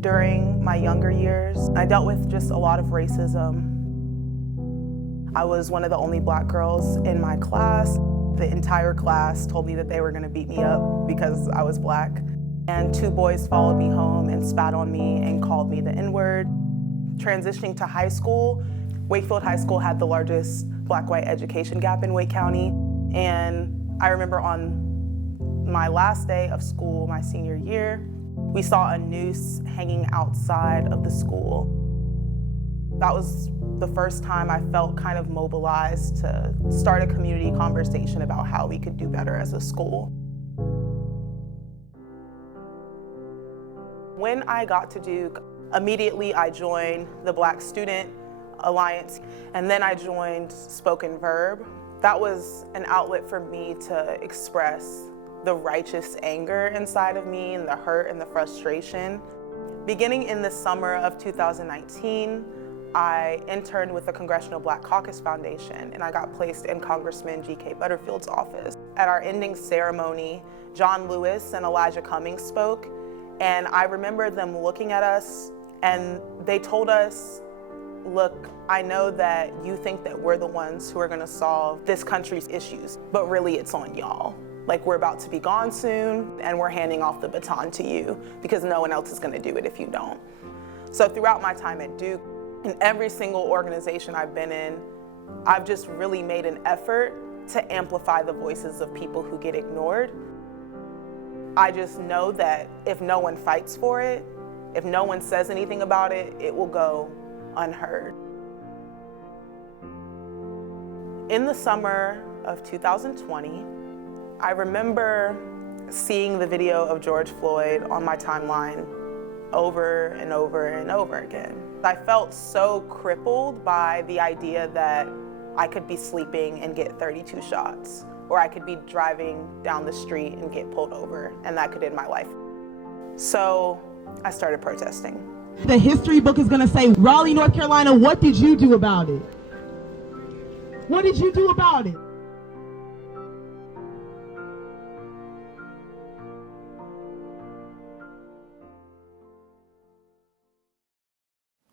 during my younger years. I dealt with just a lot of racism. I was one of the only Black girls in my class. The entire class told me that they were gonna beat me up because I was Black. And 2 boys followed me home and spat on me and called me the N-word. Transitioning to high school, Wakefield High School had the largest Black-white education gap in Wake County. And I remember on my last day of school, my senior year, we saw a noose hanging outside of the school. That was the first time I felt kind of mobilized to start a community conversation about how we could do better as a school. When I got to Duke, immediately I joined the Black Student Alliance, and then I joined Spoken Verb. That was an outlet for me to express the righteous anger inside of me and the hurt and the frustration. Beginning in the summer of 2019, I interned with the Congressional Black Caucus Foundation, and I got placed in Congressman G.K. Butterfield's office. At our ending ceremony, John Lewis and Elijah Cummings spoke, and I remember them looking at us, and they told us, look, I know that you think that we're the ones who are gonna solve this country's issues, but really it's on y'all. Like, we're about to be gone soon, and we're handing off the baton to you because no one else is gonna do it if you don't. So throughout my time at Duke, in every single organization I've been in, I've just really made an effort to amplify the voices of people who get ignored. I just know that if no one fights for it, if no one says anything about it, it will go unheard. In the summer of 2020, I remember seeing the video of George Floyd on my timeline over and over and over again. I felt so crippled by the idea that I could be sleeping and get 32 shots, or I could be driving down the street and get pulled over, and that could end my life. So I started protesting. The history book is gonna say, Raleigh, North Carolina, what did you do about it? What did you do about it?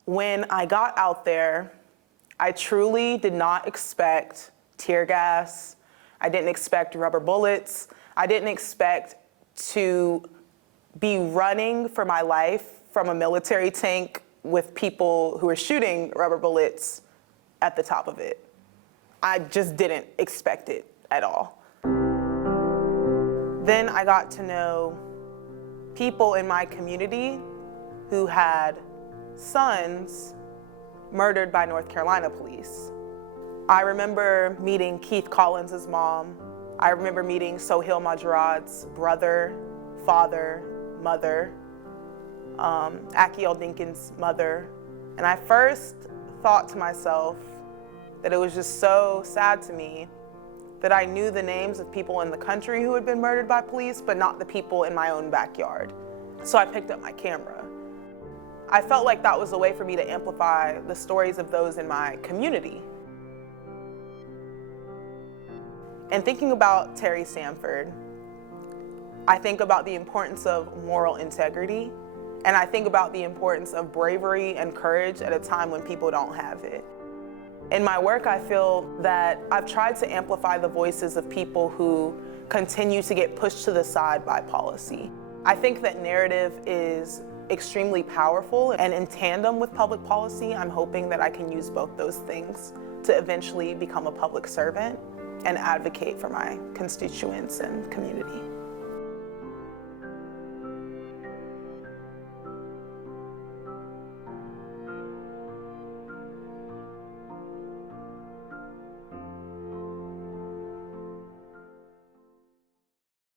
When I got out there, I truly did not expect tear gas. I didn't expect rubber bullets. I didn't expect to be running for my life from a military tank with people who were shooting rubber bullets at the top of it. I just didn't expect it at all. Then I got to know people in my community who had sons murdered by North Carolina police. I remember meeting Keith Collins' mom. I remember meeting Soheil Mojarrad's brother, father, mother, Akiel Denkins' mother. And I first thought to myself that it was just so sad to me that I knew the names of people in the country who had been murdered by police, but not the people in my own backyard. So I picked up my camera. I felt like that was a way for me to amplify the stories of those in my community. And thinking about Terry Sanford, I think about the importance of moral integrity, and I think about the importance of bravery and courage at a time when people don't have it. In my work, I feel that I've tried to amplify the voices of people who continue to get pushed to the side by policy. I think that narrative is extremely powerful, and in tandem with public policy, I'm hoping that I can use both those things to eventually become a public servant and advocate for my constituents and community.